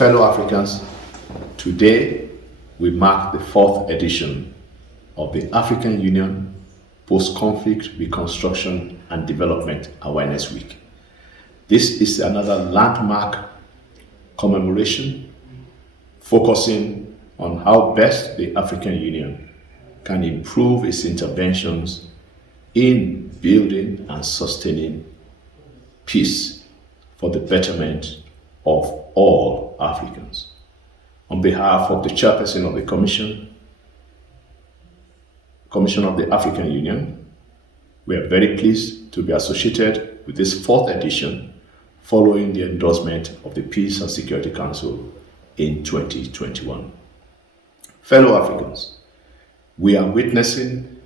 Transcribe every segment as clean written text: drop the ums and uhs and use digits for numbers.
Fellow Africans, today we mark the fourth edition of the African Union Post-Conflict Reconstruction and Development Awareness Week. This is another landmark commemoration focusing on how best the African Union can improve its interventions in building and sustaining peace for the betterment of all Africans. On behalf of the chairperson of the Commission of the African Union, we are very pleased to be associated with this fourth edition following the endorsement of the Peace and Security Council in 2021. Fellow Africans, we are witnessing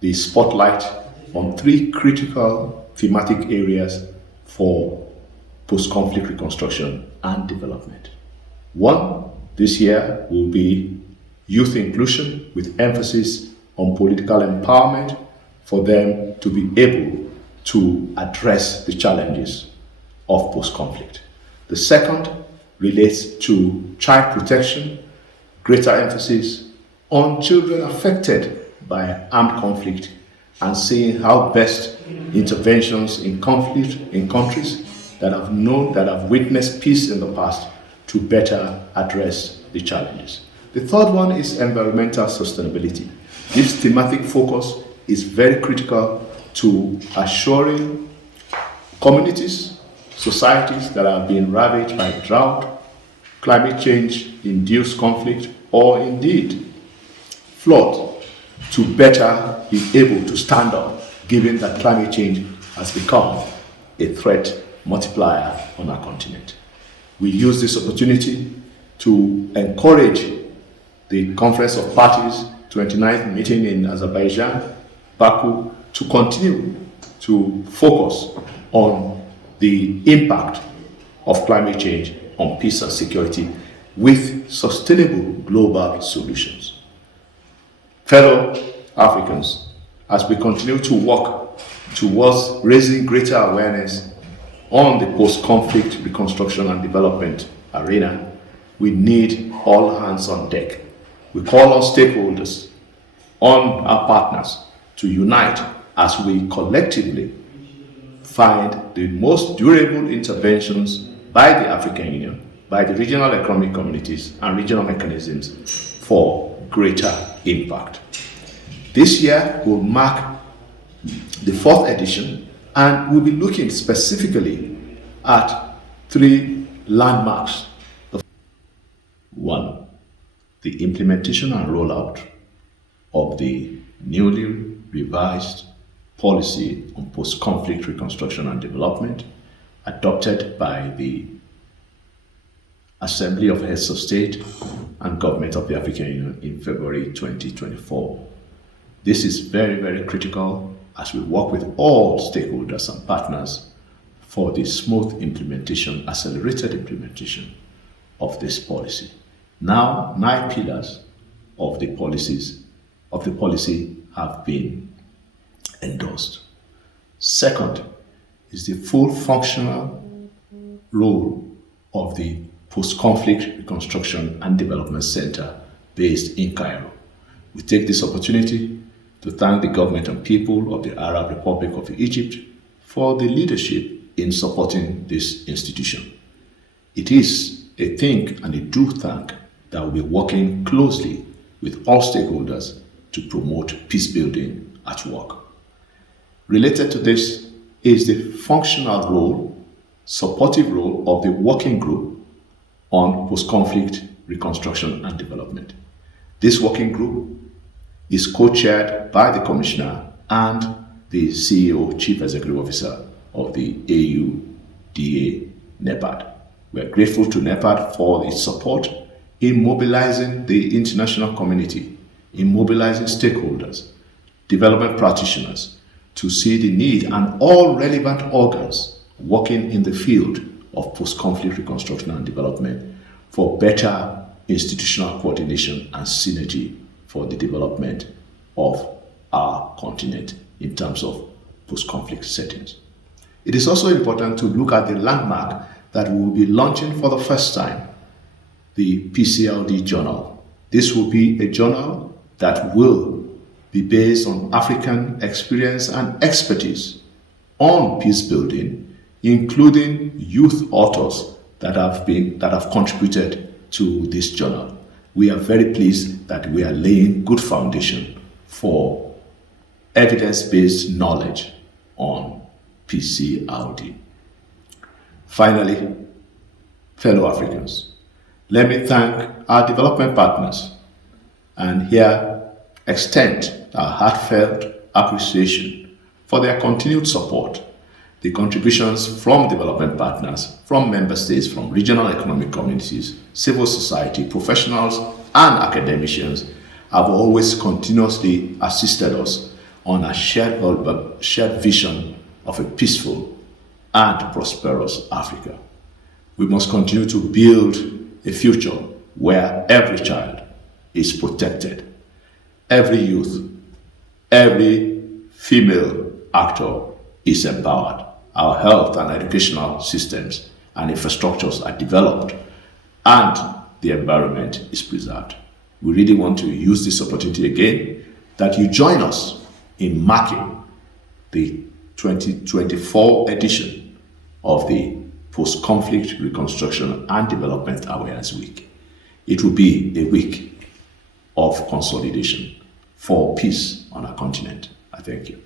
the spotlight on three critical thematic areas for post-conflict reconstruction and development. One, this year, will be youth inclusion with emphasis on political empowerment for them to be able to address the challenges of post-conflict. The second relates to child protection, greater emphasis on children affected by armed conflict and seeing how best interventions in conflict in countries that have witnessed peace in the past to better address the challenges. The third one is environmental sustainability. This thematic focus is very critical to assuring communities, societies that are being ravaged by drought, climate change-induced conflict, or indeed flood, to better be able to stand up, given that climate change has become a threat multiplier on our continent. We use this opportunity to encourage the Conference of Parties 29th meeting in Azerbaijan, Baku, to continue to focus on the impact of climate change on peace and security with sustainable global solutions. Fellow Africans, as we continue to work towards raising greater awareness on the post-conflict reconstruction and development arena, we need all hands on deck. We call on stakeholders, on our partners, to unite as we collectively find the most durable interventions by the African Union, by the regional economic communities and regional mechanisms for greater impact. This year will mark the fourth edition, and we'll be looking specifically at three landmarks. One, the implementation and rollout of the newly revised policy on post-conflict reconstruction and development adopted by the Assembly of Heads of State and Government of the African Union in February 2024. This is very, very critical as we work with all stakeholders and partners for the smooth implementation, accelerated implementation of this policy. Now, 9 pillars of the policy have been endorsed. Second is the full functional role of the Post-Conflict Reconstruction and Development Center based in Cairo. We take this opportunity to thank the government and people of the Arab Republic of Egypt for the leadership in supporting this institution. It is a think and a do thank that will be working closely with all stakeholders to promote peace building at work. Related to this is the functional role, supportive role of the working group on post-conflict reconstruction and development. This working group is co-chaired by the Commissioner and the CEO, Chief Executive Officer of the AUDA NEPAD. We are grateful to NEPAD for its support in mobilizing the international community, in mobilizing stakeholders, development practitioners, to see the need and all relevant organs working in the field of post-conflict reconstruction and development for better institutional coordination and synergy for the development of our continent in terms of post-conflict settings. It is also important to look at the landmark that we will be launching for the first time the PCRD journal. This will be a journal that will be based on African experience and expertise on peace building, including youth authors that have contributed to this journal. We are very pleased that we are laying good foundation for evidence-based knowledge on PCRD. Finally, fellow Africans, let me thank our development partners and here extend our heartfelt appreciation for their continued support. The contributions from development partners, from member states, from regional economic communities, civil society, professionals, and academicians have always continuously assisted us on a shared vision of a peaceful and prosperous Africa. We must continue to build a future where every child is protected, every youth, every female actor is empowered, our health and educational systems and infrastructures are developed, and the environment is preserved. We really want to use this opportunity again that you join us in marking the 2024 edition of the Post-Conflict Reconstruction and Development Awareness Week. It will be a week of consolidation for peace on our continent. I thank you.